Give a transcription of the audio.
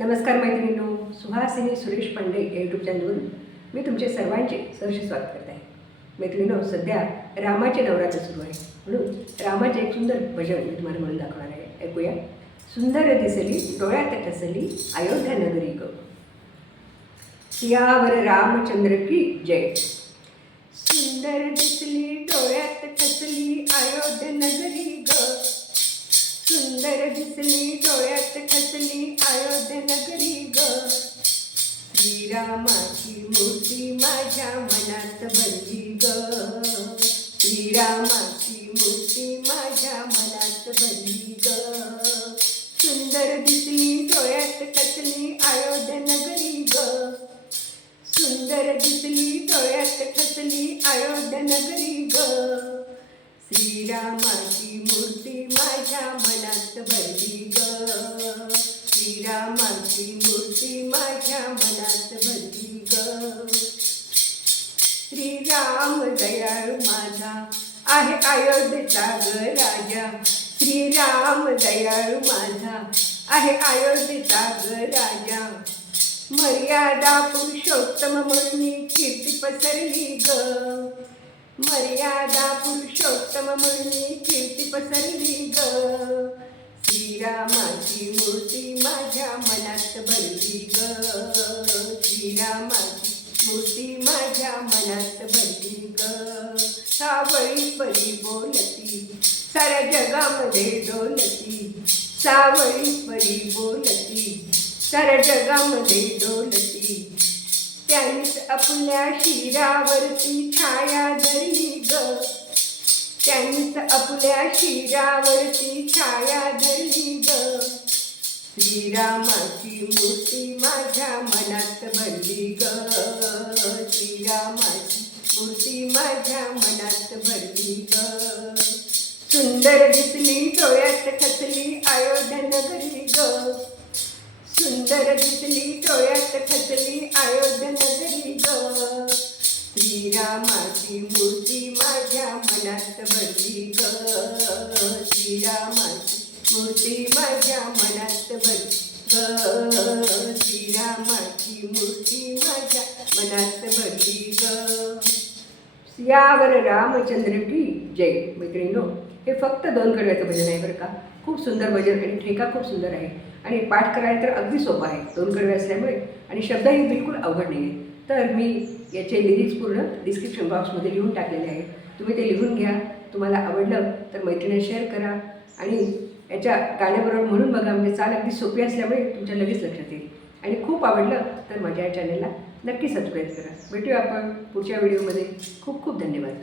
नमस्कार मैत्रिणींनो, सुहासिनी सुरेश पांडे या यूट्यूब चॅनलवरून मी तुमचे सर्वांचे सहर्ष स्वागत करत आहे. मैत्रिणींनो, सध्या रामाचे नवरात्र सुरू आहे, म्हणून रामाचे एक सुंदर भजन मी तुम्हाला म्हणून दाखवणार आहे. ऐकूया. सुंदर दिसली डोळ्यात ठसली अयोध्या नगरी ग, सियावर रामचंद्र की जय. सुंदर दिसली डोळ्यात ठसली अयोध्या नगरी ग, सुंदर दिसली डोळ्यात ठसली अयोध्या नगरी ग. श्रीरामाची मूर्ती माझ्या मनात बनली ग, श्रीरामाची मूर्ती माझ्या मनात बनली ग. सुंदर दिसली डोळ्यात ठसली अयोध्या नगरी ग, सुंदर दिसली डोळ्यात ठसली अयोध्या नगरी ग. श्रीरामाची मूर्ती माझ्या मनात भरली ग, श्रीरामाची मूर्ती माझ्या मनात भरली ग. श्रीराम दयाळू माझा आहे अयोध्येचा ग राजा, श्रीराम दयाळू माझा आहे अयोध्येचा ग राजा. मर्यादा पुरुषोत्तम म्हणून कीर्ती पसरली ग, मर्यादा पुरुषोत्तम म्हणून कीर्ती पसरली ग. श्रीरामाची मूर्ती माझ्या मनात भरली ग, श्रीरामाची मूर्ती माझ्या मनात भरली ग. सावळी परी बोलती साऱ्या जगामध्ये डोलती, सावळी परी बोलती साऱ्या जगामध्ये डोलती. त्यांनीच आपल्या शिरावरती छाया धरली ग, त्यांनीच आपल्या शिरावरती छाया धरली ग. श्रीरामाची मूर्ती माझ्या मनात भरली ग, श्रीरामाची मूर्ती माझ्या मनात भरली ग. सुंदर दिसली डोळ्यात ठसली अयोध्या नगरी ग, सुंदर दिसली डोळ्यात ठसली अयोध्या नगरी ग. श्रीरामाची मूर्ती माझ्या मनात भरली ग, श्रीरामाची मूर्ती माझ्या मनात भरली ग, श्रीरामाची मूर्ती माझ्या मनात भरली ग. सियावर रामचंद्र की जय. मैत्रिणींनो, हे फक्त 2 कडव्याचं भजन आहे बरं का. खूप सुंदर भजन आणि ठेका खूप सुंदर आहे आणि पाठ करायला तर अगदी सोपं आहे 2 कडवे असल्यामुळे, आणि शब्दही बिलकुल अवघड नाही आहे. तर मी याचे लिरिक्स पूर्ण डिस्क्रिप्शन बॉक्समध्ये लिहून टाकलेले आहे, तुम्ही ते लिहून घ्या. तुम्हाला आवडलं तर मैत्रिणींना शेअर करा आणि याच्या गाण्याबरोबर म्हणून बघा, म्हणजे चाल अगदी सोपी असल्यामुळे तुमच्या लगेच लक्षात येईल. आणि खूप आवडलं तर माझ्या या चॅनलला नक्की सबस्क्राईब करा. भेटूया आपण पुढच्या व्हिडिओमध्ये. खूप खूप धन्यवाद.